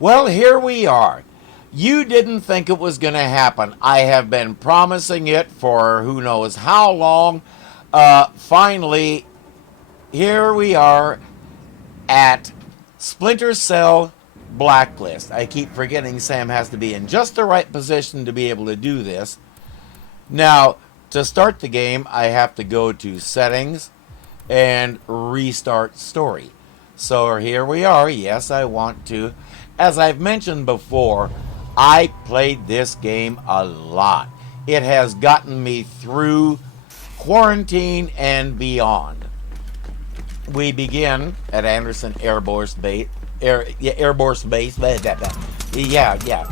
Well, here we are. You didn't think it was going to happen. I have been promising it for who knows how long. Finally, here we are at Splinter Cell Blacklist. I keep forgetting Sam has to be in just the right position to be able to do this. Now, to start the game, I have to go to Settings and Restart Story. So here we are. Yes, I want to. As I've mentioned before, I played this game a lot. It has gotten me through quarantine and beyond. We begin at Anderson Air Force Base. Air Force Base. Yeah.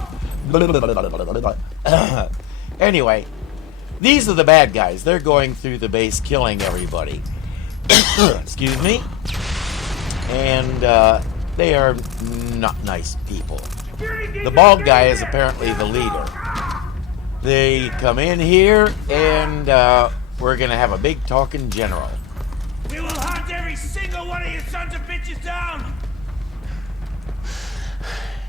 Anyway, these are the bad guys. They're going through the base killing everybody. Excuse me. And they are not nice people. The bald guy is apparently the leader. They come in here and we're going to have a big talking general. We will hunt every single one of you sons of bitches down!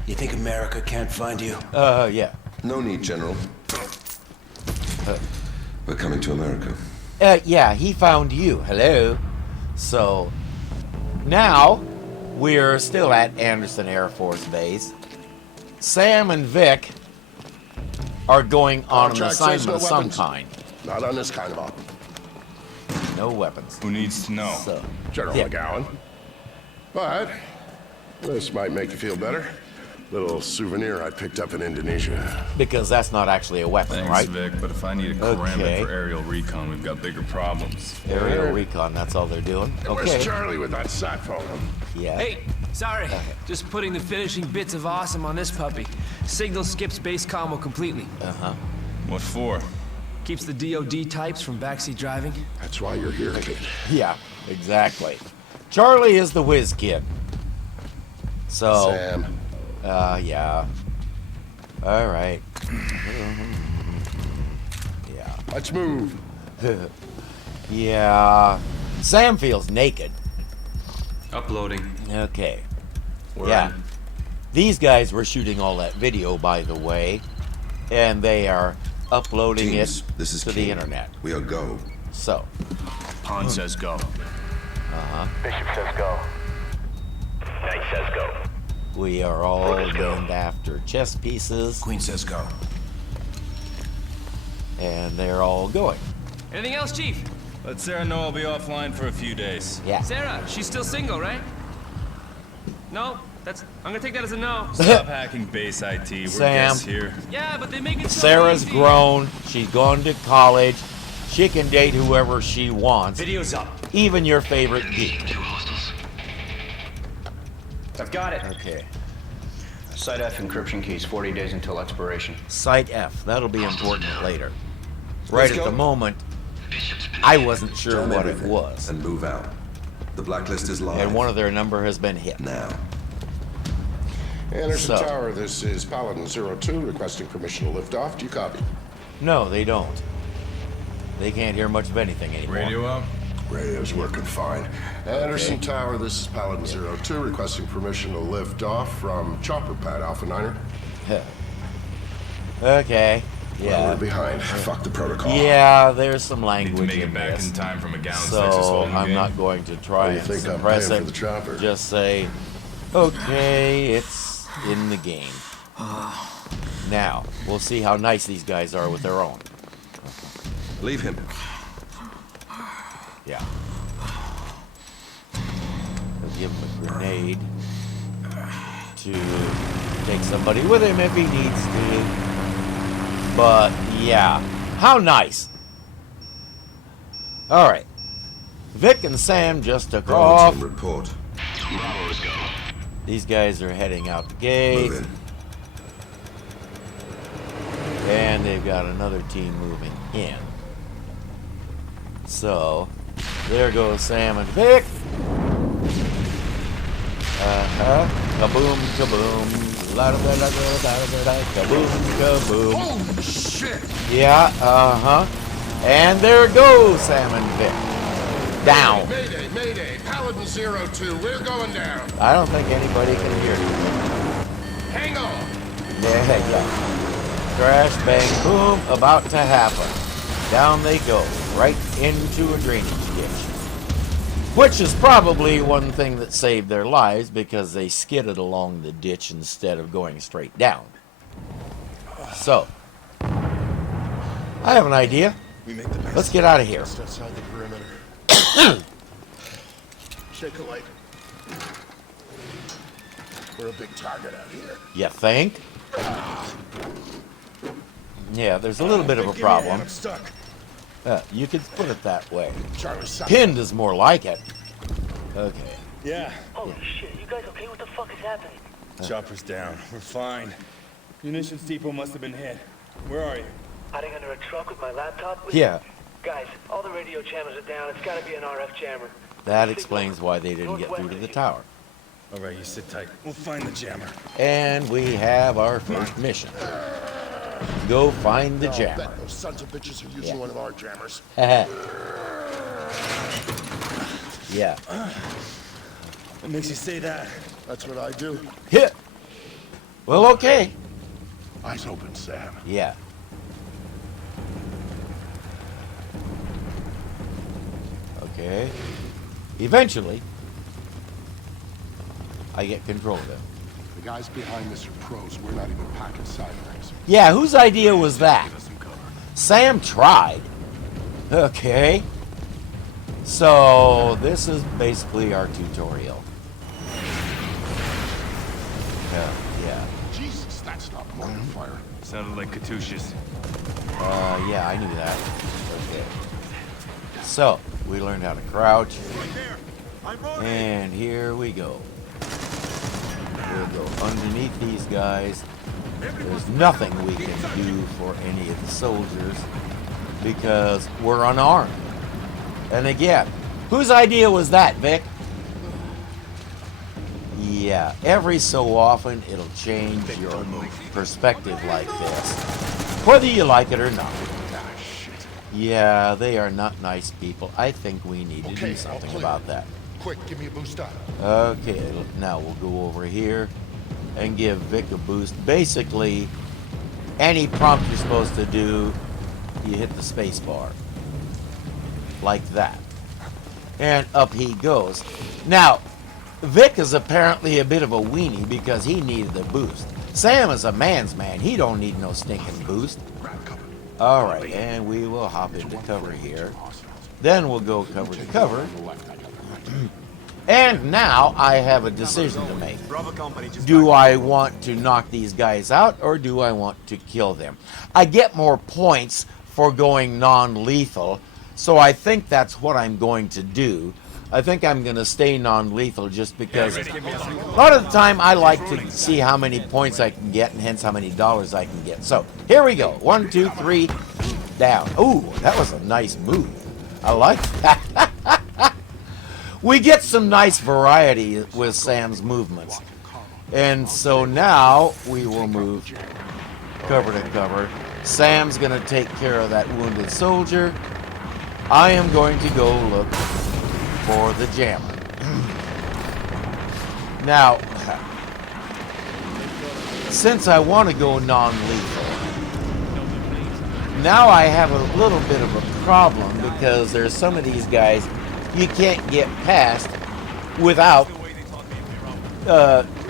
You think America can't find you? Yeah. No need, General. We're coming to America. Yeah, he found you. Hello. So, now, we're still at Anderson Air Force Base. Sam and Vic are going on an assignment of some kind. Not on this kind of op. No weapons. Who needs to know? So, General yeah. McGowan. But this might make you feel better. Little souvenir I picked up in Indonesia. Because that's not actually a weapon, Thanks, right? Vic, but if I need a karambit Okay. for aerial recon, we've got bigger problems. Aerial recon, that's all they're doing. Where's Okay. Charlie with that sat phone? Yeah. Hey, sorry. Just putting the finishing bits of awesome on this puppy. Signal skips base combo completely. What for? Keeps the DOD types from backseat driving. That's why you're here, kid. Yeah, exactly. Charlie is the whiz kid. So, Sam. yeah. All right. Yeah. Let's move. Yeah. Sam feels naked. Uploading. Okay. We're Yeah. in. These guys were shooting all that video, by the way, and they are uploading Teams, it this is to King. the internet. We are go. So, Pond says go. Bishop says go. Knight says go. we are all named after chess pieces, Queen says go. and they're all going. Anything else, Chief? Let Sarah know I'll be offline for a few days. Yeah. Sarah, she's still single, right? No? I'm gonna take that as a no. Stop hacking base IT. We're Sam. guests here. Yeah, but they make it so Sarah's easy. grown. She's gone to college. She can date whoever she wants, Video's up. even your favorite geek. Two hostiles. I've got it. Okay. Site F encryption keys, 40 days until expiration. Site F. That'll be important later. Right at go. the moment, I wasn't sure Jam what it everything was. and move out. The blacklist is live. And one of their number has been hit. now. Anderson So. Tower, this is Paladin 02 requesting permission to lift off. Do you copy? No, they don't. They can't hear much of anything anymore. Radio out? Radio's working fine. Anderson Tower, this is Paladin 02 requesting permission to lift off from Chopper Pad Alpha Niner. Okay. Well, Yeah. we're behind. Fuck the protocol. Yeah, there's some Need to language make in it back this. in time from a gallon six this So whole new I'm game. not going to What try do you and think I'm suppress paying it. for the chopper? Just say, okay, it's in the game. Now, we'll see how nice these guys are with their own. Leave him. Yeah. I'll give him a grenade to take somebody with him if he needs to. But, yeah. How nice. Alright. Vic and Sam just took Bravo off. team report. Bravo's go. These guys are heading out the gate. Move in. And they've got another team moving in. So, there goes Sam and Vic. Kaboom, kaboom. La da da da da da da da. Kaboom, kaboom. Oh, shit! Yeah, And there goes Sam and Vic. Down. Mayday, mayday. Paladin 02, we're going down. I don't think anybody can hear you. Hang on! Yeah. Crash, bang, boom, about to happen. Down they go, right into a drainage ditch. Which is probably one thing that saved their lives because they skidded along the ditch instead of going straight down. So, I have an idea. Let's get out of here. Just outside the perimeter. Shake a light. We're a big target out here. You think? Yeah, there's a little bit of a problem. I'm stuck. You could put it that way. Charlie, Pinned is more like it. Okay. Yeah. Holy shit, you guys okay? What the fuck is happening? Chopper's down. We're fine. Munitions depot must have been hit. Where are you? Hiding under a truck with my laptop? Yeah, Guys, all the radio jammers are down. It's gotta be an RF jammer. that explains why they didn't get through to the tower. All right, you sit tight. We'll find the jammer. And we have our first mission. Go find the I'll jammer. bet those sons of bitches are using one of our jammers. Yeah. What makes you say that? That's what I do. Hit. Well, okay. Eyes open, Sam. Yeah. Okay. Eventually, I get control of him. The guys behind this are pros. We're not even packing sideways. Yeah, whose idea was that? Sam tried. Okay. So, this is basically our tutorial. Yeah. Jesus, that's not mortar fire. Sounded like Katusha's. Yeah, I knew that. Okay. So, we learned how to crouch. And here we go. We'll go underneath these guys. There's nothing we can do for any of the soldiers because we're unarmed. And again, whose idea was that, Vic? Yeah, every so often it'll change your perspective like this, whether you like it or not. Yeah, they are not nice people. I think we need to do something about that. Quick, give me a boost up. Okay, now we'll go over here and give Vic a boost. Basically, any prompt you're supposed to do, you hit the space bar. Like that. And up he goes. Now, Vic is apparently a bit of a weenie because he needed a boost. Sam is a man's man. He don't need no stinking boost. Alright, and we will hop into cover here. Then we'll go cover to cover. And now I have a decision to make. Do I want to knock these guys out or do I want to kill them? I get more points for going non-lethal, so I think that's what I'm going to do. I think I'm going to stay non-lethal just because a lot of the time I like to see how many points I can get and hence how many dollars I can get. So here we go. 1, 2, 3, down. Ooh, that was a nice move. I like that. We get some nice variety with Sam's movements. And so now we will move cover to cover. Sam's going to take care of that wounded soldier. I am going to go look for the jammer. Now, since I want to go non-lethal, now I have a little bit of a problem because there's some of these guys you can't get past without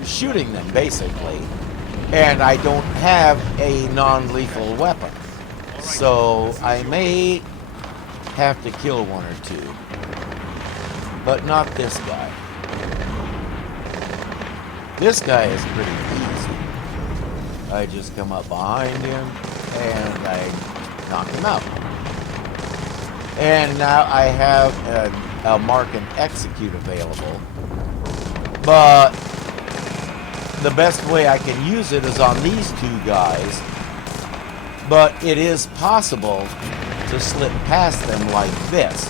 shooting them, basically. And I don't have a non-lethal weapon. So I may have to kill one or two. But not this guy. This guy is pretty easy. I just come up behind him and I knock him out. And now I have a mark and execute available. But the best way I can use it is on these two guys. But it is possible to slip past them like this.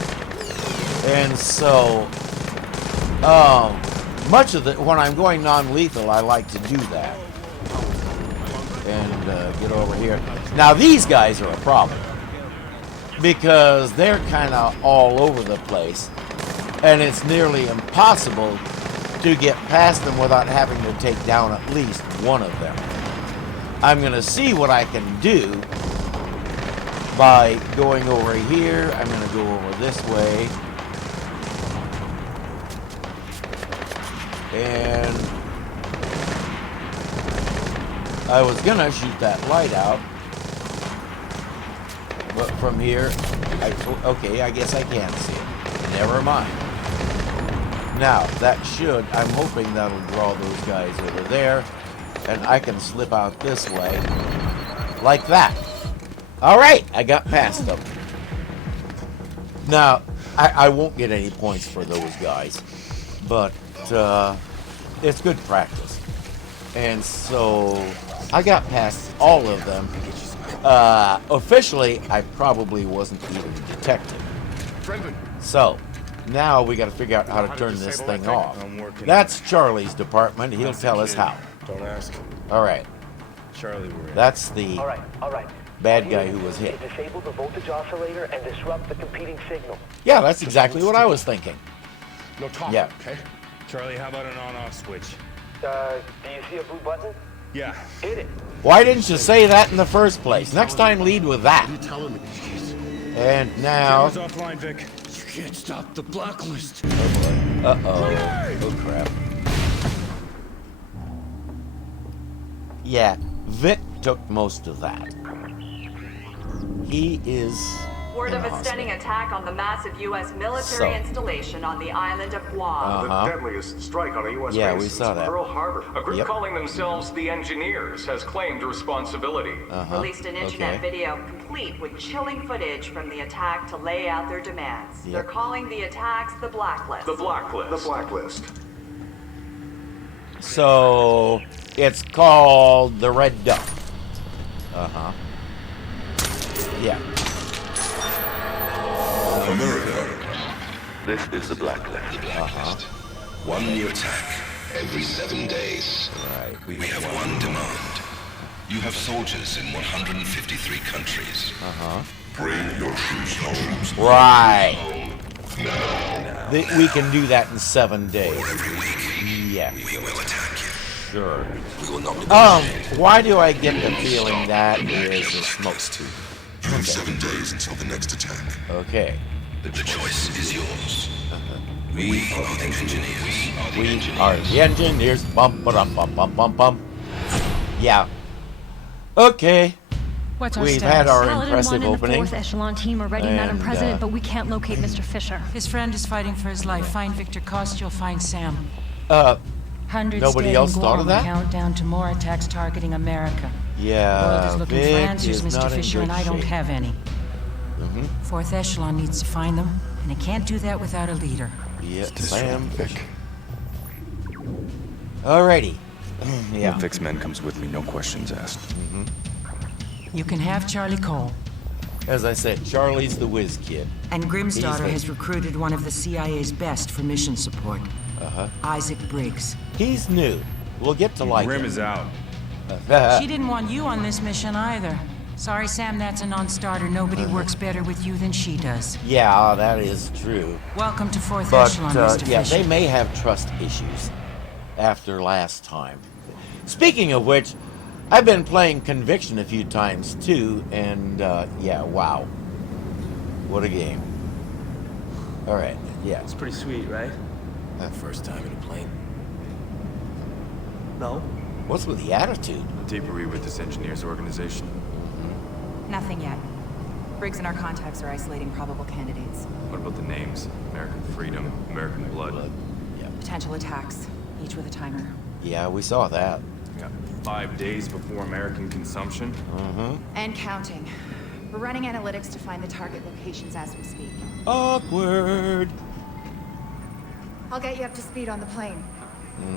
And so, much of when I'm going non-lethal, I like to do that. And get over here. Now these guys are a problem because they're kind of all over the place, and it's nearly impossible to get past them without having to take down at least one of them. I'm going to see what I can do by going over here. I'm going to go over this way. And I was going to shoot that light out. But from here, okay, I guess I can see it. Never mind. Now, that should, I'm hoping that'll draw those guys over there. And I can slip out this way. Like that. Alright, I got past them. Now, I won't get any points for those guys. But, it's good practice. And so, I got past all of them. Officially, I probably wasn't even detected. So, now we got to figure out how to turn this thing off. That's Charlie's department. He'll tell us how. Don't ask. All right. Charlie, we're in. That's the All right. bad guy who was hit. Disable the voltage oscillator and disrupt the competing signal. Yeah, that's exactly what I was thinking. No talking, Yeah. okay? Charlie, how about an on-off switch? Do you see a blue button? Yeah. Hit it. Why didn't you say that in the first place? Next time, lead with that. What are you telling me? And now... Camera's offline, Vic. You can't stop the Blacklist. Uh-oh. Oh, crap. Yeah, Vic took most of that. He is... Word of in a the stunning hospital. attack on the massive U.S. military installation on the island of Guam. Uh-huh. deadliest strike on a U.S. Yeah, base we since saw that. Pearl Harbor. A group Yep. calling themselves the Engineers has claimed responsibility. Released an internet Okay. video complete with chilling footage from the attack to lay out their demands. Yep. They're calling the attacks the Blacklist. The Blacklist. The Blacklist. So, it's called the Red Duck. Uh-huh. Yeah. America. This is the Blacklist. Uh-huh. One new attack every 7 days. Right. We have one demand. You have soldiers in 153 countries. Uh-huh. Bring your troops home. Right. Now. We can do that in 7 days. Every week, Yeah. we will attack you. Sure. We will not negotiate. Why do I get the feeling that is a smoke? You have 7 days until the next attack. Okay. The choice is yours. We are the engineers. We are the engineers. Bum, ba-dum, bum, bum, bum, bum. Yeah. Okay. What's our We've status? had our Paladin impressive 1 and opening. the 4th echelon team are ready, Madam And, President, but we can't locate Mr. Fisher. His friend is fighting for his life. Find Victor Cost, you'll find Sam. Hundreds Nobody dead else in thought Guam. of that? Countdown to more attacks targeting America. The world Yeah. is looking for Vic answers, is Mr. not in Fisher, and good I don't shape. have any. 4th echelon needs to find them, and it can't do that without a leader. Yeah, Sam. Alrighty. Yeah. Vic's men comes with me, no questions asked. You can have Charlie Cole. As I said, Charlie's the whiz kid. And Grimm's He's daughter the- has recruited one of the CIA's best for mission support. Isaac Briggs. He's new. We'll get to like Grim him. is out. She didn't want you on this mission either. Sorry, Sam, that's a non-starter. Nobody works better with you than she does. Yeah, that is true. Welcome to 4th But, echelon, Mr. yeah, Fisher. they may have trust issues after last time. Speaking of which, I've been playing Conviction a few times too, and yeah, wow. What a game. Alright, yeah. It's pretty sweet, right? First time in a plane. No. What's with the attitude? Deeper we with this engineers organization. Nothing yet. Briggs and our contacts are isolating probable candidates. What about the names? American freedom, American blood. Yeah. Potential attacks, each with a timer. Yeah, we saw that. We got 5 days before American consumption. And counting. We're running analytics to find the target locations as we speak. Awkward. I'll get you up to speed on the plane.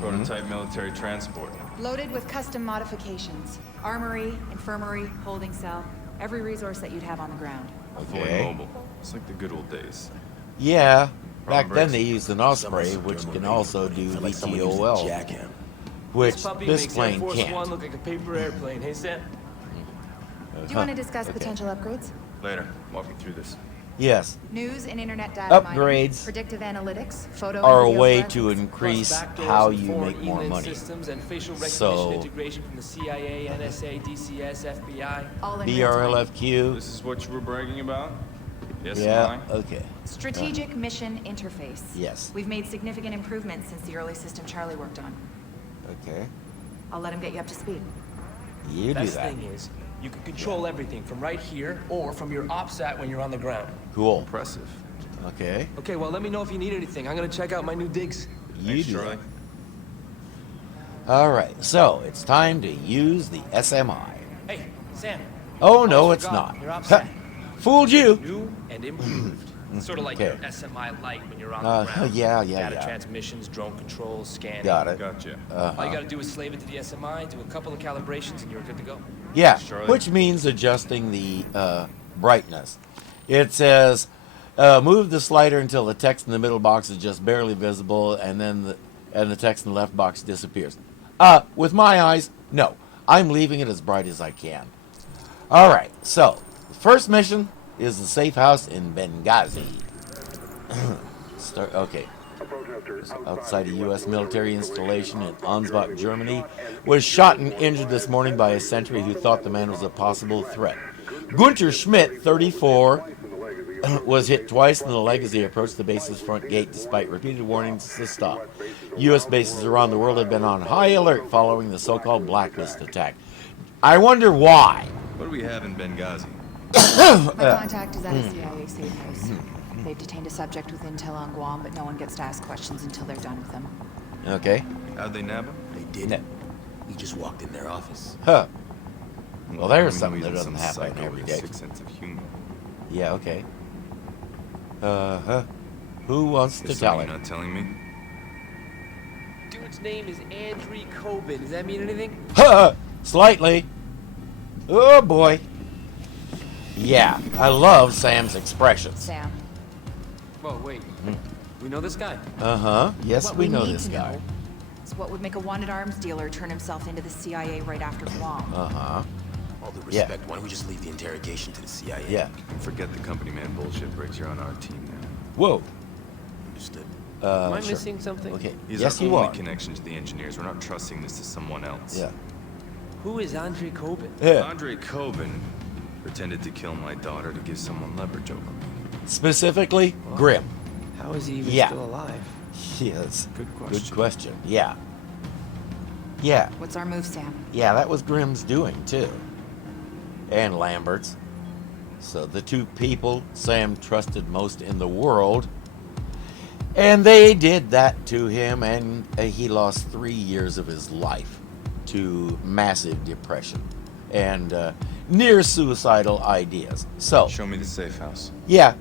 Prototype military transport. Loaded with custom modifications. Armory, infirmary, holding cell. Every resource that you'd have on the ground. Fully Okay. mobile. It's like the good old days. Yeah. Back Wrong then bricks. they used an Osprey, which can also do VTOL, which Puppy this makes Air plane Force can't. One look like a paper airplane, hey Sam? Do you want to discuss potential upgrades? Later. Walk me through this. Yes. News and internet data mining, Upgrades predictive analytics, photo are a and video way forensics. to increase how you make more money. Systems and facial recognition So, integration from the CIA, NSA, DCS, FBI. All in real time. BRLFQ. This is what you were bragging about? Yes, Yeah, okay. Strategic Mission Interface. Yes. We've made significant improvements since the early system Charlie worked on. Okay. I'll let him get you up to speed. You do Best that. thing is, you can control everything from right here or from your OPSAT when you're on the ground. Cool. Impressive. Okay. Okay, well, let me know if you need anything. I'm gonna check out my new digs. You do that. All right, so it's time to use the SMI. Hey, Sam. Oh, no, it's not. Your OPSAT. Fooled you. New and improved. Sort of like Okay. your SMI Lite when you're on the ground. Yeah. Data transmissions, drone controls, scanning. Got it. Gotcha. All you gotta do is slave it to the SMI, do a couple of calibrations, and you're good to go. Yeah, Charlie. which means adjusting the brightness. It says, move the slider until the text in the middle box is just barely visible, and then the text in the left box disappears. With my eyes, no. I'm leaving it as bright as I can. All right, so the first mission is the safe house in Benghazi. Okay. Outside a U.S. military installation in Ansbach, Germany, was shot and injured this morning by a sentry who thought the man was a possible threat. Gunter Schmidt, 34, was hit twice in the leg as he approached the base's front gate despite repeated warnings to stop. U.S. bases around the world have been on high alert following the so-called Blacklist attack. I wonder why. What do we have in Benghazi? My contact is at a CIA safe house. They've detained a subject with intel on Guam, but no one gets to ask questions until they're done with them. Okay. How'd they nab him? They didn't. He just walked in their office. Huh. Well, there's I something mean, that he's doesn't some happen psycho every with a day. sick sense of humor. Yeah, okay. Who wants to There's tell something it? you're not telling me? Dude's name is Andrew Coben. Does that mean anything? Slightly. Oh, boy. Yeah, I love Sam's expressions. Sam. Whoa, wait. We know this guy? Uh-huh. Yes, What we know need this to guy. know is what would make a wanted arms dealer turn himself into the CIA right after Guam. Uh-huh. All due respect, why don't we just leave the interrogation to the CIA? Yeah. Forget the company man bullshit, Briggs. You're on our team now. Whoa. Understood. Am I Sure. missing something? Okay. He's Yes, our you only are. connection to the engineers. We're not trusting this to someone else. Yeah. Who is Andrew Coben? Yeah. Andre Coben pretended to kill my daughter to give someone leverage over me. Specifically, Grim. How is he even Yeah. still alive? Yes. Good question. Good question. Yeah. Yeah. What's our move, Sam? Yeah, that was Grimm's doing, too. And Lambert's. So the two people Sam trusted most in the world. And they did that to him, and he lost 3 years of his life to massive depression and near suicidal ideas. So, Show me the safe house. yeah.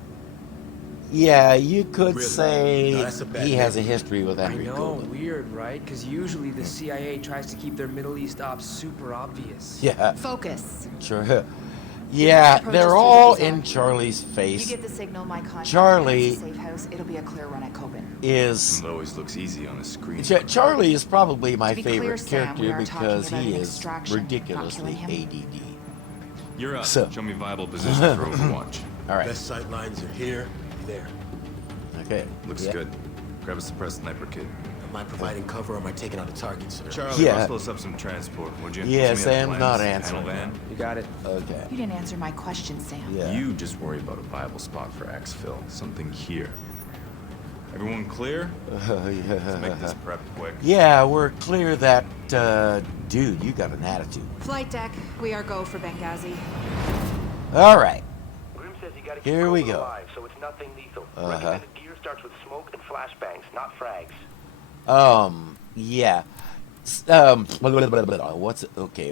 Yeah, you could Really? say No, that's a bad he has a name. history with I Andrew know, Coben. weird, right? Because usually the CIA tries to keep their Middle East ops super obvious. Yeah, Focus. sure. Yeah, Approach us they're through all the in design. Charlie's You face. get the signal, my contact Charlie- is a safe house. It'll be a clear run at Coben. Is It always looks easy on the screen. Charlie is probably my To be clear, favorite Sam, we character are talking because about he an is extraction, not ridiculously killing him. ADD. You're up. So- Show me viable position for Overwatch. All right. Best sight lines are here, there. Okay. Looks Yeah. good. Grab a suppressed sniper kit. Am I providing cover or am I taking out a target, sir? Charlie, Yeah. muscle us up some transport, would you? Yeah, Send me that Sam's plans. not Panel answering. van. You got it. Okay. You didn't answer my question, Sam. Yeah. You just worry about a viable spot for exfil. Something here. Everyone clear? Let's make this prep quick. Yeah, we're clear that, dude, you got an attitude. Flight deck, we are go for Benghazi. All right. Grim says you gotta keep Here we Coben go. alive, so it's nothing lethal. Uh-huh. Recommended gear starts with smoke and flashbangs, not frags. Yeah.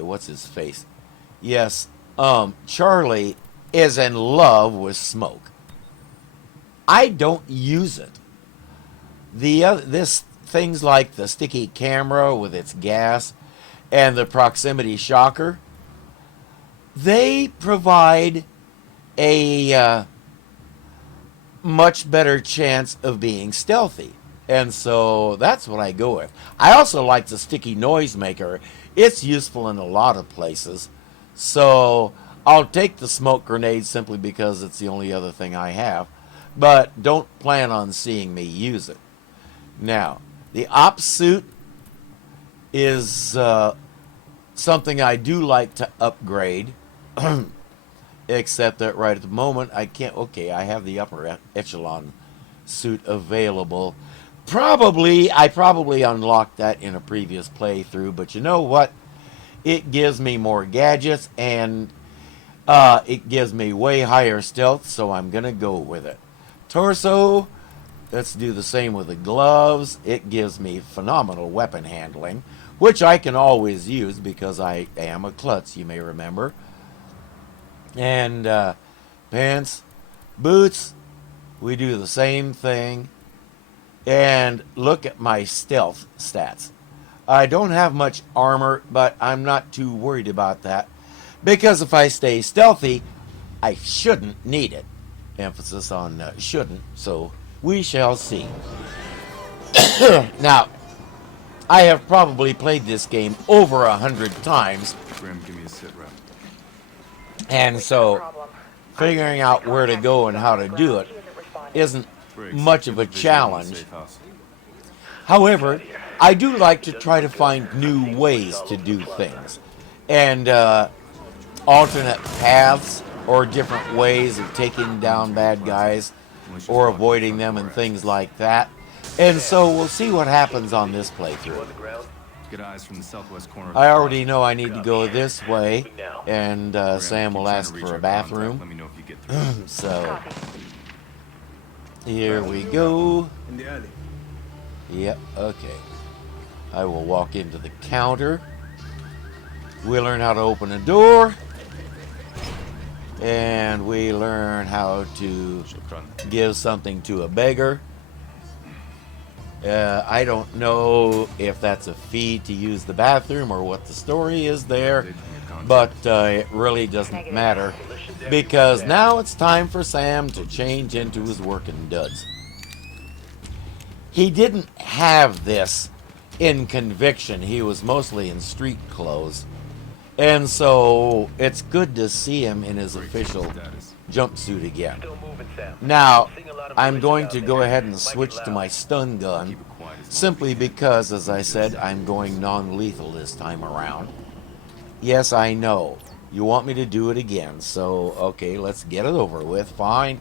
What's his face? Yes, Charlie is in love with smoke. I don't use it. This things like the sticky camera with its gas and the proximity shocker, they provide a much better chance of being stealthy. And so that's what I go with. I also like the sticky noise maker. It's useful in a lot of places. So I'll take the smoke grenade simply because it's the only other thing I have, but don't plan on seeing me use it. Now, the op suit is something I do like to upgrade, except that right at the moment I can't. Okay, I have the upper echelon suit available. I probably unlocked that in a previous playthrough, but you know what? It gives me more gadgets, and it gives me way higher stealth, so I'm going to go with it. Torso, let's do the same with the gloves. It gives me phenomenal weapon handling, which I can always use because I am a klutz, you may remember. And pants, boots, we do the same thing. And look at my stealth stats. I don't have much armor, but I'm not too worried about that, because if I stay stealthy, I shouldn't need it. Emphasis on shouldn't, so we shall see. Now, I have probably played this game over 100 times. Graham, give me a sit rep. And so, figuring out where to go and how to do it isn't much of a challenge. However, I do like to try to find new ways to do things, and alternate paths or different ways of taking down bad guys or avoiding them and things like that. And so we'll see what happens on this playthrough. Get eyes from the southwest corner. I already know I need to go this way, and Sam will ask for a bathroom. Let me know if you get through. So here we go. In the alley. Yep, okay. I will walk into the counter. We learn how to open a door. And we learn how to give something to a beggar. I don't know if that's a fee to use the bathroom or what the story is there, but it really doesn't matter, because now it's time for Sam to change into his working duds. He didn't have this in Conviction. He was mostly in street clothes, and so it's good to see him in his official jumpsuit again. Now, I'm going to go ahead and switch to my stun gun, simply because, as I said, I'm going non-lethal this time around. Yes, I know. You want me to do it again, so, okay, let's get it over with. Fine.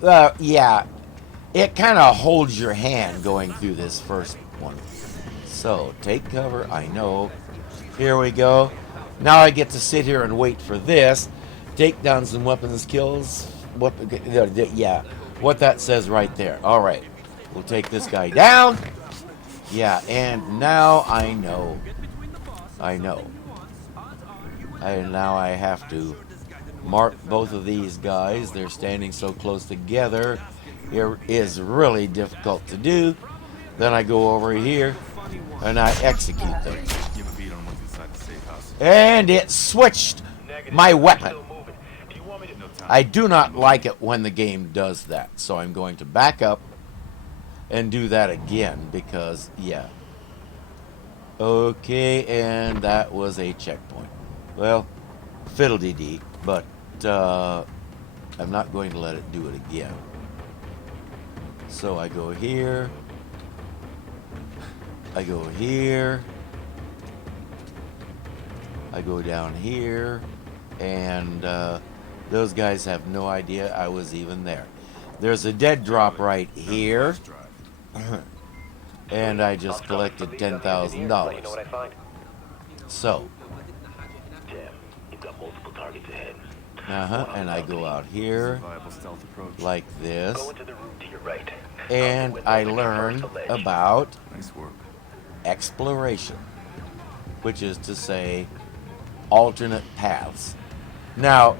Yeah, it kind of holds your hand going through this first one. So, take cover, I know. Here we go. Now I get to sit here and wait for this. Take down some weapons kills. Yeah, what that says right there. All right, we'll take this guy down. Yeah, and now I know. And now I have to mark both of these guys. They're standing so close together. It is really difficult to do. Then I go over here and I execute them. And it switched my weapon. I do not like it when the game does that, so I'm going to back up and do that again because, yeah. Okay, and that was a checkpoint. Well, fiddle-dee-dee, but I'm not going to let it do it again. So I go here. I go here. I go down here, and those guys have no idea I was even there. There's a dead drop right here, and I just collected $10,000. So, and I go out here like this, and I learn about exploration, which is to say alternate paths. Now,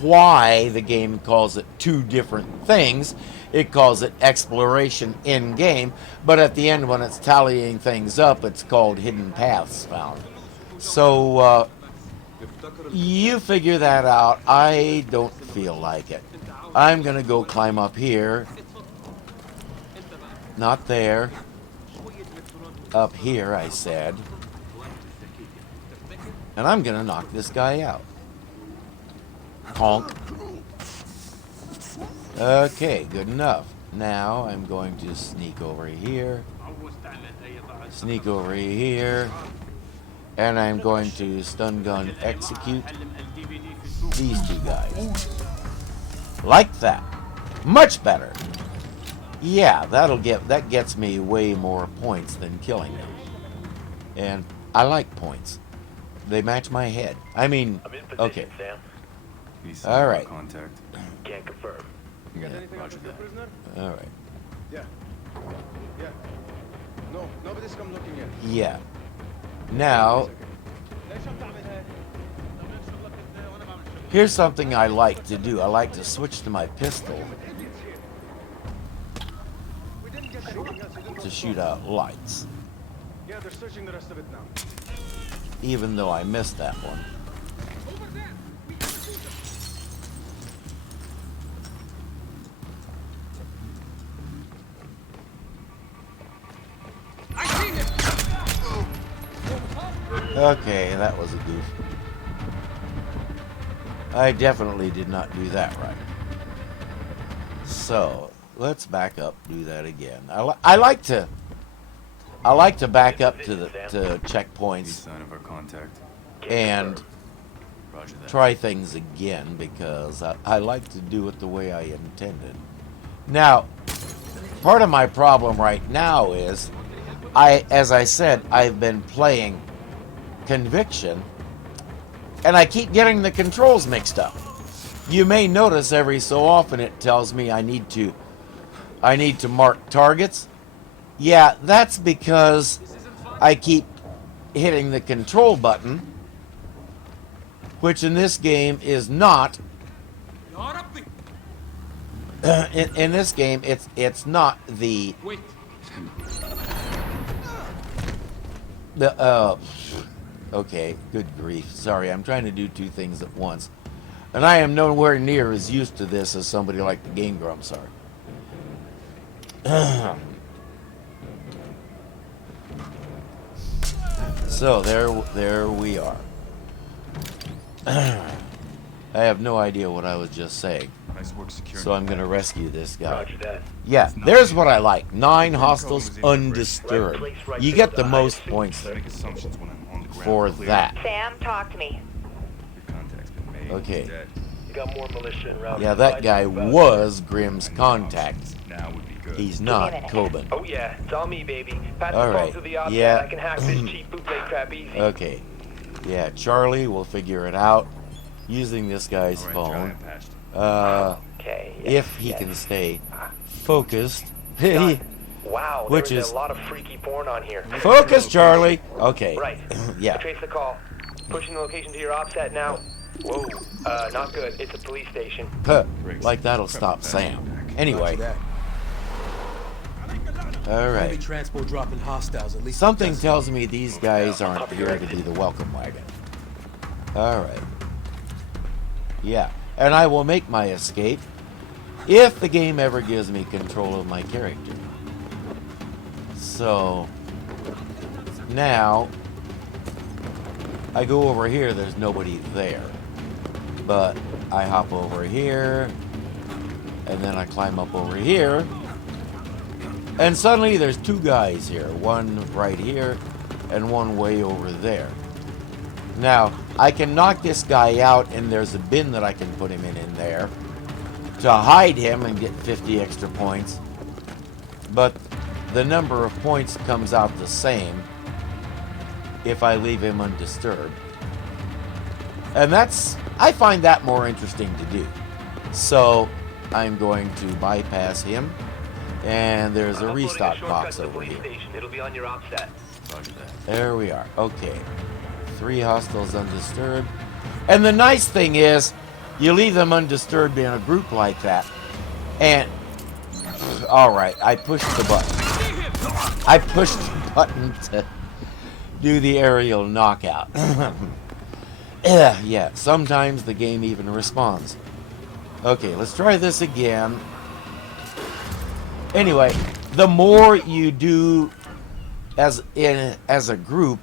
why the game calls it two different things, it calls it exploration in game, but at the end when it's tallying things up, it's called hidden paths found. So you figure that out. I don't feel like it. I'm gonna go climb up here, not there, up here I said, and I'm gonna knock this guy out. Conk. Okay, good enough. Now I'm going to sneak over here. Sneak over here. And I'm going to stun gun execute these two guys. Like that. Much better. Yeah, that gets me way more points than killing them. And I like points. They match my head. I mean, okay. All right. Contact. Can't confirm. Yeah, roger that. All right. Yeah. Yeah. No, nobody's come looking yet. Yeah. Now, here's something I like to do. I like to switch to my pistol to shoot out lights. Yeah, they're searching the rest of it now. Even though I missed that one. Okay, that was a goof. I definitely did not do that right. So, let's back up, do that again. I like to back up to checkpoints Sign of our contact. and Roger that. try things again because I like to do it the way I intended. Now, part of my problem right now is as I said, I've been playing Conviction and I keep getting the controls mixed up. You may notice every so often it tells me I need to mark targets. Yeah, that's because I keep hitting the control button, which in this game is not. In this game, it's not the. Okay, good grief. Sorry, I'm trying to do two things at once, and I am nowhere near as used to this as somebody like the Game Grumps are. So there we are. I have no idea what I was just saying. Nice work securing. So I'm going to rescue this guy. Roger that. Yeah, there's what I like. 9 hostiles undisturbed. You get the most points for that. Sam, talk to me. Your contact's been made. Okay. He's dead. You got more militia en route. Yeah, that guy was Grimm's contact. Now would be good. He's not Coben. Oh yeah, it's all me, baby. Pass All the phone right. through the option. Yeah. I can hack this cheap bootleg crap easy. Okay. Yeah, Charlie will figure it out using this guy's All right, phone. Charlie, I patched. Okay. If he can stay focused. Wow, Which there's is a lot of freaky porn on here. focus, Charlie. Okay. Right. Yeah. I traced the call. Pushing the location to your OPSAT now. Whoa. Not good. It's a police station. Huh. Like that'll stop Sam. Anyway. All right. Transport dropping hostiles, at least. Something tells me these guys aren't here to be the welcome wagon. All right. Yeah. And I will make my escape if the game ever gives me control of my character. So now I go over here, there's nobody there. But I hop over here, and then I climb up over here, and suddenly there's 2 guys here. One right here, and one way over there. Now, I can knock this guy out, and there's a bin that I can put him in there to hide him and get 50 extra points. But the number of points comes out the same if I leave him undisturbed. And I find that more interesting to do. So, I'm going to bypass him, and there's a restock box over here. It'll be on your OPSAT. There we are. Okay. 3 hostiles undisturbed. And the nice thing is, you leave them undisturbed in a group like that, and alright, I pushed the button. I pushed the button to do the aerial knockout. Yeah, sometimes the game even responds. Okay, let's try this again. Anyway, the more you do as a group,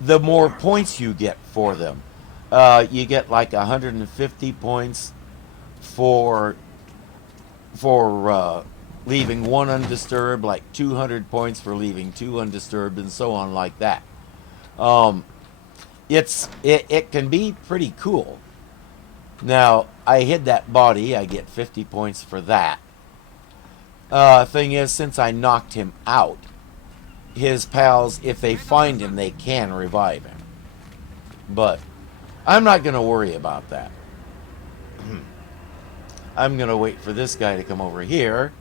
the more points you get for them. you get like 150 points for leaving one undisturbed, like 200 points for leaving two undisturbed, and so on like that. It can be pretty cool. Now, I hid that body. I get 50 points for that. Thing is, since I knocked him out, his pals, if they find him, they can revive him. But I'm not going to worry about that. I'm going to wait for this guy to come over here,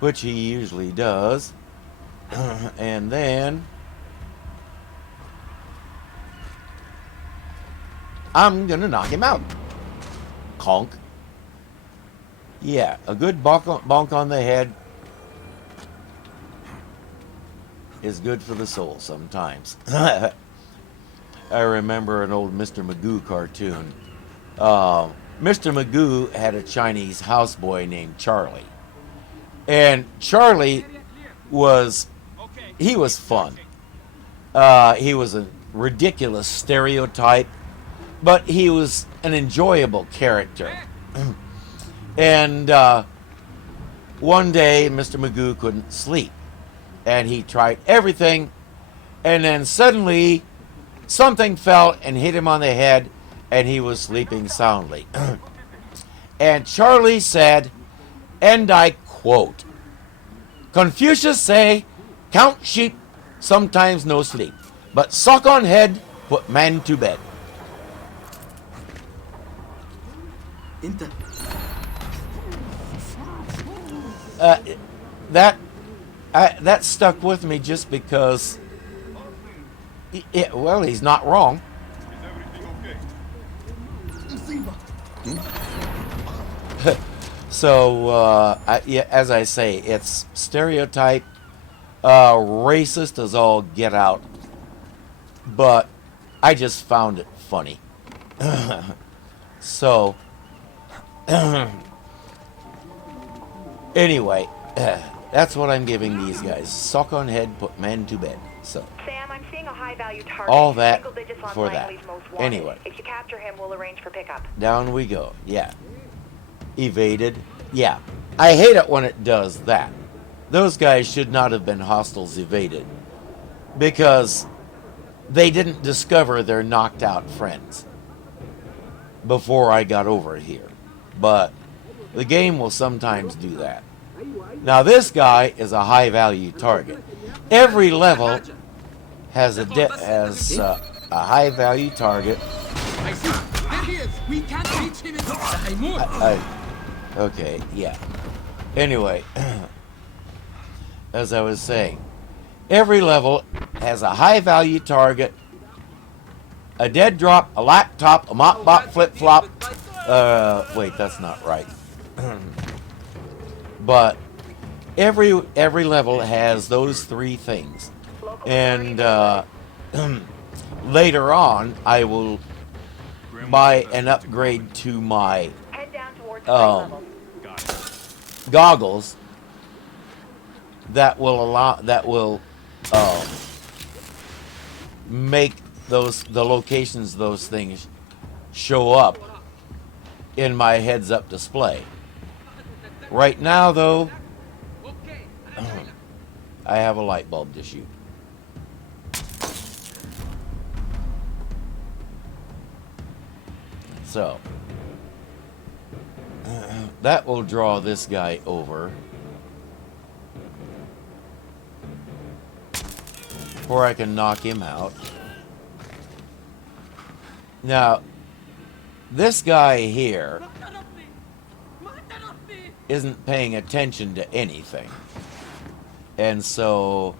which he usually does. And then I'm going to knock him out. Conk. Yeah, a good bonk on the head is good for the soul sometimes. I remember an old Mr. Magoo cartoon. Mr. Magoo had a Chinese houseboy named Charlie. And Charlie was fun. He was a ridiculous stereotype, but he was an enjoyable character. And one day, Mr. Magoo couldn't sleep. And he tried everything. And then suddenly, something fell and hit him on the head, and he was sleeping soundly. And Charlie said, and I quote, "Confucius say, count sheep, sometimes no sleep. But sock on head, put man to bed." That stuck with me just because, well, he's not wrong. So, yeah, as I say, it's stereotype, racist as all get out, but I just found it funny. So, anyway, that's what I'm giving these guys. Sock on head, put man to bed. So, Sam, I'm seeing a high-value target. all that Single digits on for that. Langley's most wanted. Anyway, If you capture him, we'll arrange for pickup. down we go. Yeah. Evaded. Yeah. I hate it when it does that. Those guys should not have been hostiles evaded, because they didn't discover their knocked out friends before I got over here. But the game will sometimes do that. Now this guy is a high value target. Every level has a high value target. We can't reach him in the Okay, yeah. Anyway, as I was saying, every level has a high value target, a dead drop, a laptop, a mop bop flip flop. Wait, that's not right. But every level has those three things, and later on I will buy an upgrade to my goggles that will make the locations those things show up in my heads-up display. Right now, though, I have a light bulb to shoot. So, that will draw this guy over, or I can knock him out. Now, this guy here isn't paying attention to anything. And so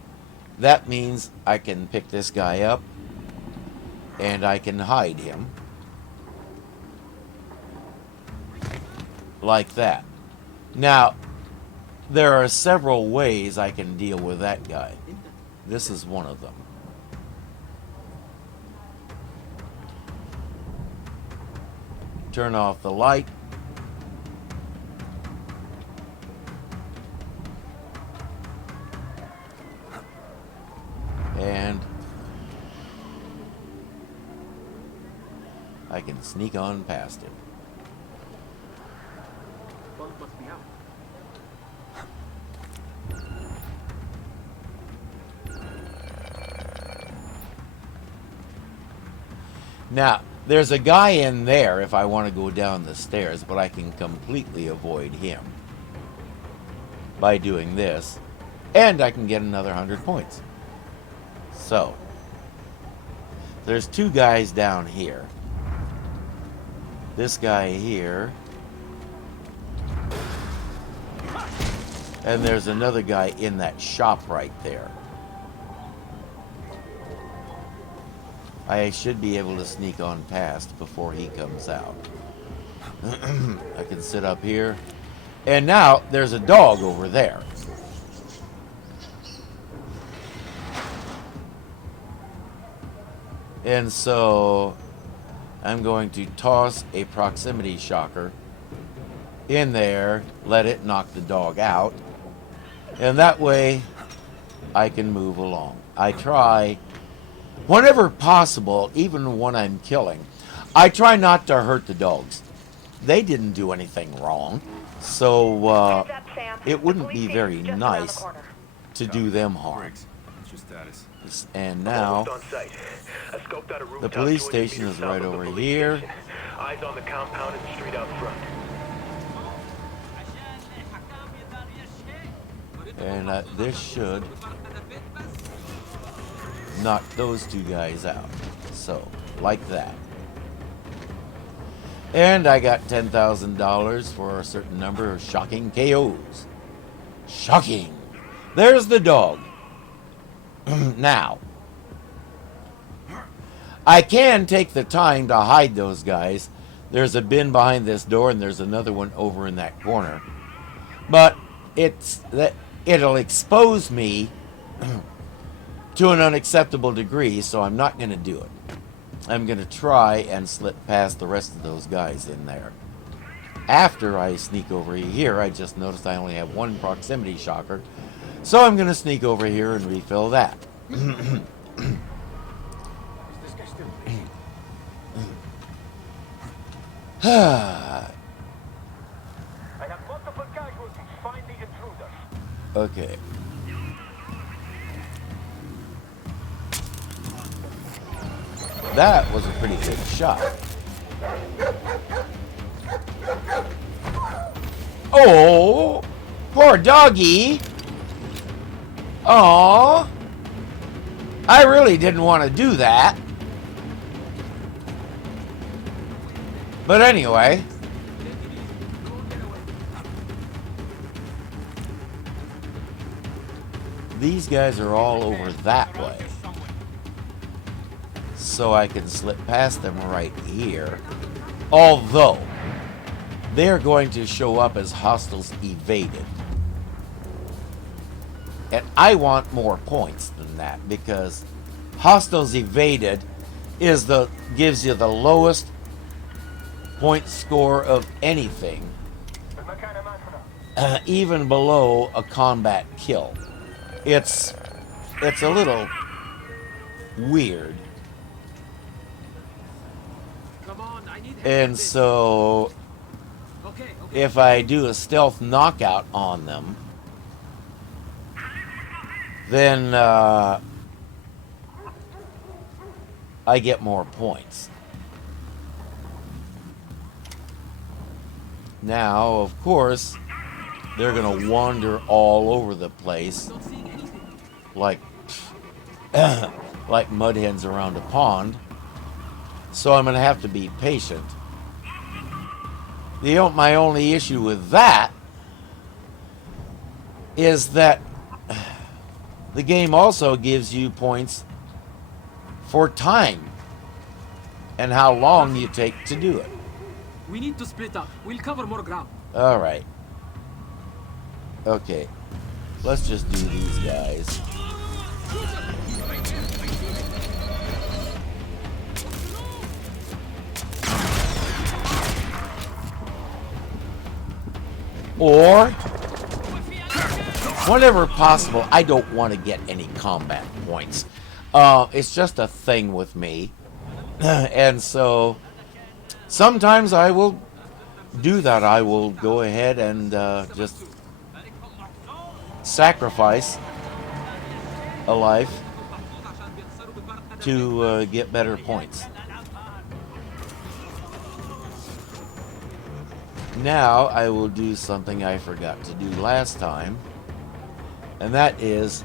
that means I can pick this guy up and I can hide him like that. Now, there are several ways I can deal with that guy. This is one of them. Turn off the light. And can sneak on past him. Now, there's a guy in there if I want to go down the stairs, but I can completely avoid him by doing this, and I can get another 100 points. So, there's two guys down here. This guy here, and there's another guy in that shop right there. I should be able to sneak on past before he comes out. I can sit up here. And now there's a dog over there. And so I'm going to toss a proximity shocker in there, let it knock the dog out. And that way I can move along. I try, whenever possible, even when I'm killing, I try not to hurt the dogs. They didn't do anything wrong, so it wouldn't be very nice to do them harm. What's your status? And now, the police station is right over here. Eyes on the compound and the street out front. And this should knock those two guys out. So, like that. And I got $10,000 for a certain number of shocking KOs. Shocking! There's the dog. Now, I can take the time to hide those guys. There's a bin behind this door, and there's another one over in that corner. But it'll expose me to an unacceptable degree, so I'm not going to do it. I'm going to try and slip past the rest of those guys in there. After I sneak over here, I just noticed I only have one proximity shocker, so I'm going to sneak over here and refill that. Okay. That was a pretty good shot. Oh, poor doggy. Oh, I really didn't want to do that. But anyway. These guys are all over that way. So I can slip past them right here. Although, they're going to show up as hostiles evaded. And I want more points than that, because hostiles evaded gives you the lowest point score of anything, even below a combat kill. It's a little weird. And so, if I do a stealth knockout on them, then I get more points. Now, of course, they're going to wander all over the place like mud hens around a pond. So I'm going to have to be patient. My only issue with that is that the game also gives you points for time and how long you take to do it. We need to split up. We'll cover more ground. All right. Okay. Let's just do these guys. Or, whenever possible, I don't want to get any combat points. It's just a thing with me. And so, sometimes I will do that. I will go ahead and just sacrifice a life to get better points. Now I will do something I forgot to do last time, and that is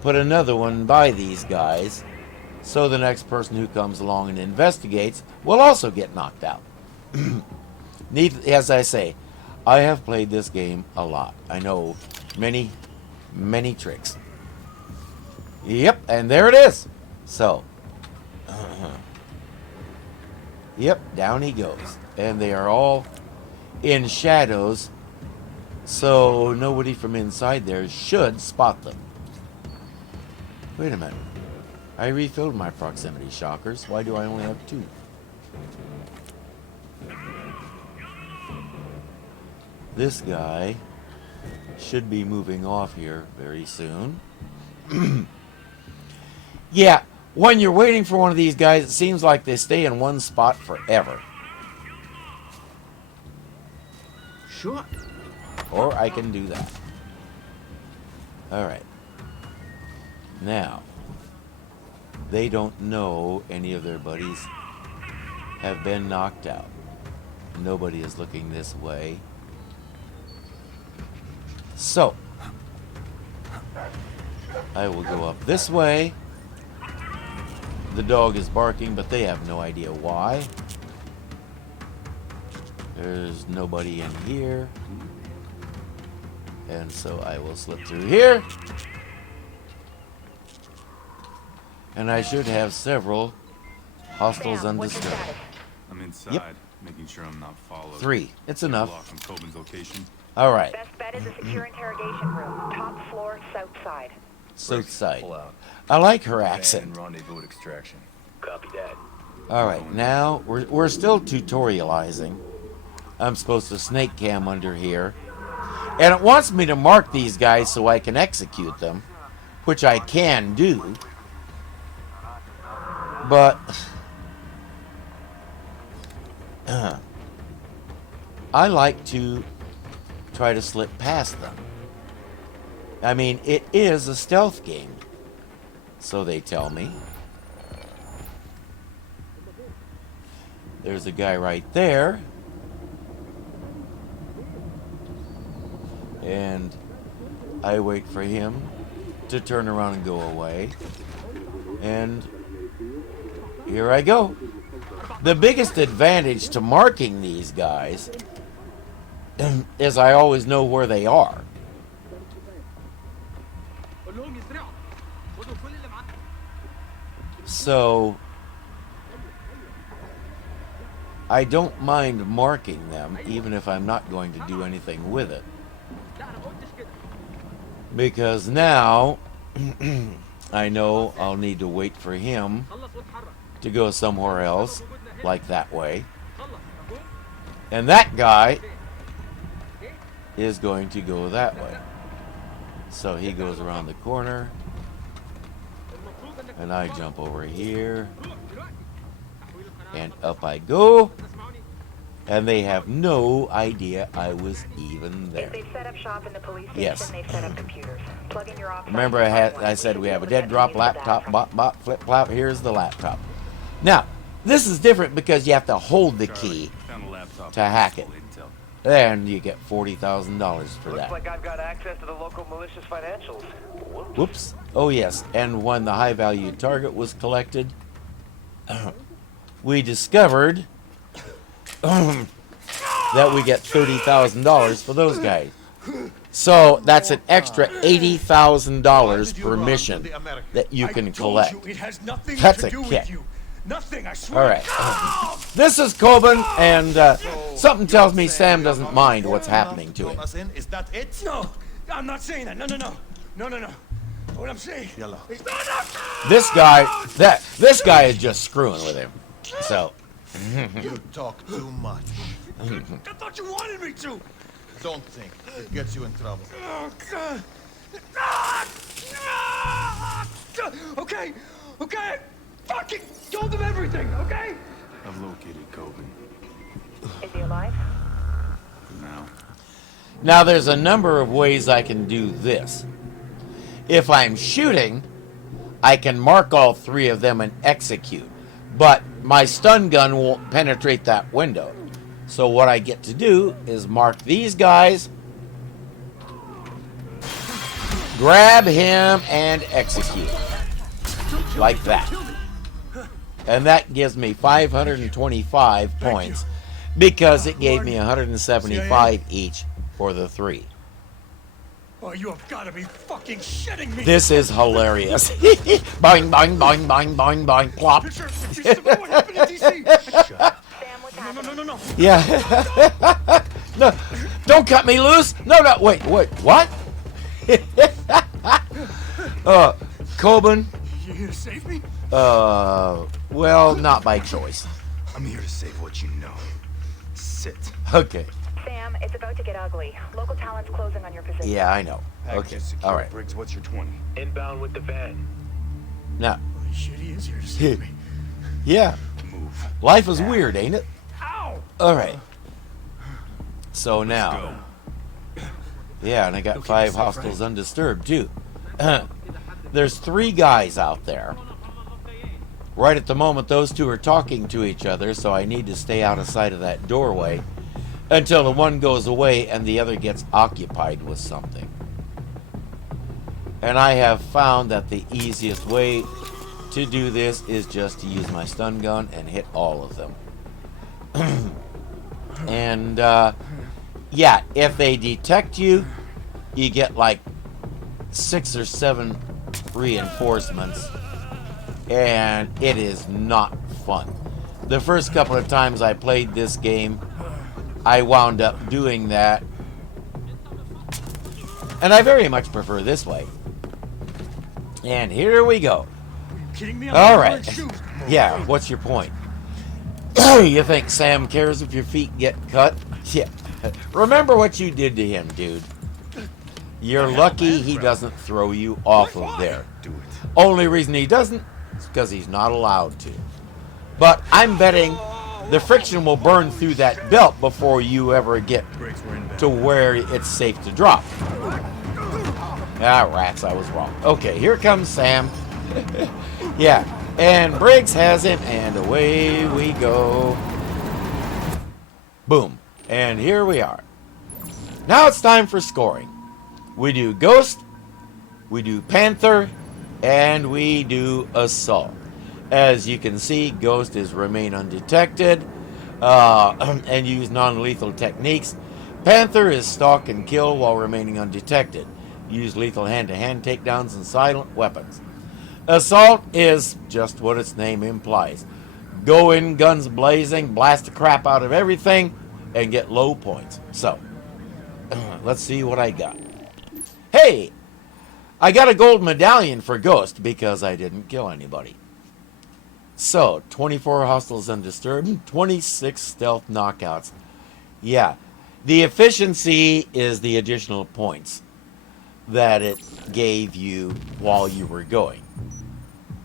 put another one by these guys, so the next person who comes along and investigates will also get knocked out. As I say, I have played this game a lot. I know many, many tricks. Yep, and there it is. So, yep, down he goes. And they are all in shadows, so nobody from inside there should spot them. Wait a minute. I refilled my proximity shockers. Why do I only have 2? This guy should be moving off here very soon. Yeah, when you're waiting for one of these guys, it seems like they stay in one spot forever. Sure. Or I can do that. Alright. Now, they don't know any of their buddies have been knocked out. Nobody is looking this way. So, I will go up this way. The dog is barking, but they have no idea why. There's nobody in here. And so I will slip through here. And I should have several hostiles undisturbed. I'm inside, Yep. making sure I'm not followed. 3. It's enough. From Tobin's location. All right. Best bet is a secure interrogation room, top floor, south side. South side. I like her accent. Rendezvous extraction. Copy that. All right, now we're still tutorializing. I'm supposed to snake cam under here, and it wants me to mark these guys so I can execute them, which I can do. But I like to try to slip past them. I mean, it is a stealth game, so they tell me. There's a guy right there. And I wait for him to turn around and go away. And here I go. The biggest advantage to marking these guys is I always know where they are. So I don't mind marking them, even if I'm not going to do anything with it. Because now I know I'll need to wait for him to go somewhere else, like that way. And that guy is going to go that way. So he goes around the corner, and I jump over here, and up I go, and they have no idea I was even there. If they've set up shop in the police station, Yes. they've set up computers. Plug in your off. Remember I said we have a dead drop laptop, bot, flip flop. Here's the laptop. Now, this is different because you have to hold the key to hack it. And you get $40,000 for that. Looks like I've got access to the local malicious financials. Whoops. Oh, yes. And when the high-value target was collected, we discovered that we get $30,000 for those guys. So that's an extra $80,000 per mission that you can collect. That's a kick. Nothing, I swear. All right. This is Coben, and something tells me Sam doesn't mind what's happening to him. Is that it? No, I'm not saying that. No. What I'm saying is This guy is just screwing with him. So. You talk too much. I thought you wanted me to. Don't think. It gets you in trouble. Oh, God. Okay. Fucking told them everything, okay? I've located Coben. Is he alive? For now. Now, there's a number of ways I can do this. If I'm shooting, I can mark all three of them and execute. But my stun gun won't penetrate that window. So what I get to do is mark these guys, grab him, and execute. Like that. And that gives me 525 points because it gave me 175 each for the three. Oh, you have got to be fucking shitting me! This is hilarious. Boing, boing, boing, boing, boing, boing, plop. What happened in DC? Shut up. No. Yeah. No, don't cut me loose. No, wait, what? Coben. You here to save me? Well, not by choice. I'm here to save what you know. Sit. Okay. Sam, it's about to get ugly. Local talent's closing on your position. Yeah, I know. Package Okay, is secure. all right. Briggs, what's your 20? Inbound with the van. Now. Holy shit, he is here to save me. Yeah. Move. Life is weird, ain't it? Ow! All right. So now. Yeah, and I got 5 hostiles undisturbed, too. There's 3 guys out there. Right at the moment, those 2 are talking to each other, so I need to stay out of sight of that doorway until the one goes away and the other gets occupied with something. And I have found that the easiest way to do this is just to use my stun gun and hit all of them. And, yeah, if they detect you, you get like 6 or 7 reinforcements, and it is not fun. The first couple of times I played this game, I wound up doing that, and I very much prefer this way. And here we go. Kidding me? All right. Yeah, what's your point? You think Sam cares if your feet get cut? Yeah. Remember what you did to him, dude. You're lucky he doesn't throw you off of there. Only reason he doesn't is because he's not allowed to. But I'm betting the friction will burn through that belt before you ever get to where it's safe to drop. Ah, rats, I was wrong. Okay, here comes Sam. Yeah, and Briggs has him, and away we go. Boom. And here we are. Now it's time for scoring. We do Ghost, we do Panther, and we do Assault. As you can see, Ghost is remain undetected and use non-lethal techniques. Panther is stalk and kill while remaining undetected. Use lethal hand-to-hand takedowns and silent weapons. Assault is just what its name implies. Go in guns blazing, blast the crap out of everything, and get low points. So, let's see what I got. Hey! I got a gold medallion for Ghost because I didn't kill anybody. So, 24 hostiles undisturbed, 26 stealth knockouts. Yeah, the efficiency is the additional points that it gave you while you were going.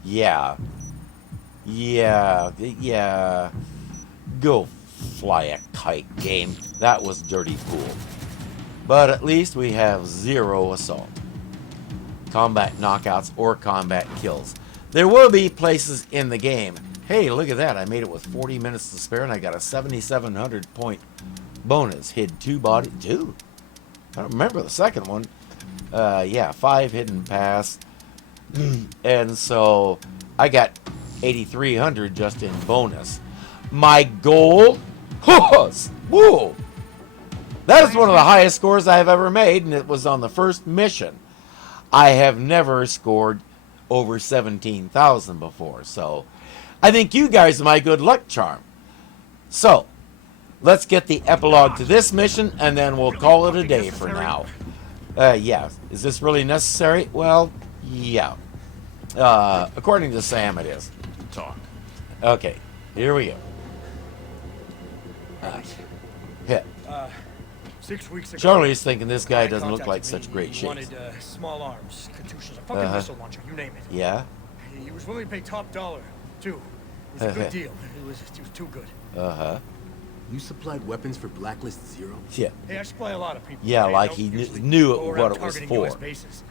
Yeah. Go fly a kite, game. That was dirty cool. But at least we have 0 assault, combat knockouts, or combat kills. There will be places in the game. Hey, look at that. I made it with 40 minutes to spare, and I got a 7,700 point bonus. Hid 2 body. 2? I don't remember the second one. Yeah, 5 hidden pass. And so I got 8,300 just in bonus. My goal, whoa, that is one of the highest scores I've ever made, and it was on the first mission. I have never scored over 17,000 before, so I think you guys are my good luck charm. So let's get the epilogue to this mission, and then we'll call it a day for now. Yeah, is this really necessary? Well, yeah. According to Sam, it is. Talk. Okay, here we go. Hit. 6 weeks ago, Charlie's thinking this guy doesn't look like such great shape. Wanted small arms, Katyushas, a fucking missile launcher, you name it. Yeah? He was willing to pay top dollar, too. It was a good deal. It was too good. Uh-huh. You supplied weapons for Blacklist Zero? Yeah. Hey, I supply a lot of people. Yeah, okay? like I he don't usually knew go what around it was targeting for. US bases.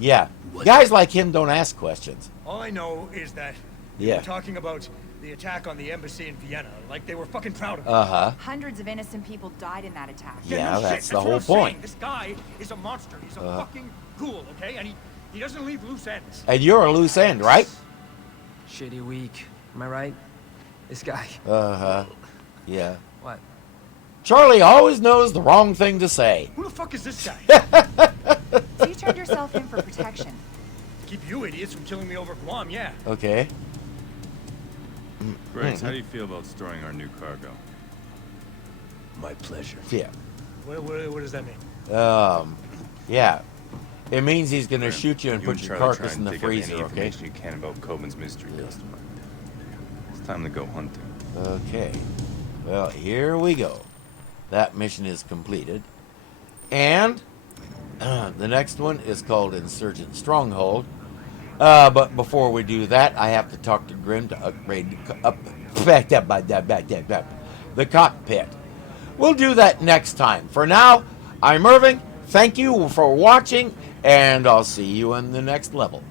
Yeah. Guys like him don't ask questions. All I know is that they Yeah. were talking about the attack on the embassy in Vienna, like they were fucking proud of it. Uh-huh. Hundreds of innocent people died in that attack. Yeah, no that's shit. the what whole I'm saying. point. This guy is a monster. He's a fucking ghoul, okay? And he doesn't leave loose ends. And you're a loose end, right? Shitty week. Am I right? This guy. Uh-huh. Yeah. What? Charlie always knows the wrong thing to say. Who the fuck is this guy? So you turned yourself in for protection. Keep you idiots from killing me over Guam, yeah. Okay. Grace, how do you feel about storing our new cargo? My pleasure. Yeah. What does that mean? Yeah. It means he's gonna Grim, shoot you and put and your Charlie carcass try in the and dig up any freezer, okay? information you can about Coben's mystery customer. It's time to go hunting. Okay. Well, here we go. That mission is completed. And the next one is called Insurgent Stronghold. But before we do that, I have to talk to Grim to upgrade the cockpit. We'll do that next time. For now, I'm Irving. Thank you for watching, and I'll see you in the next level.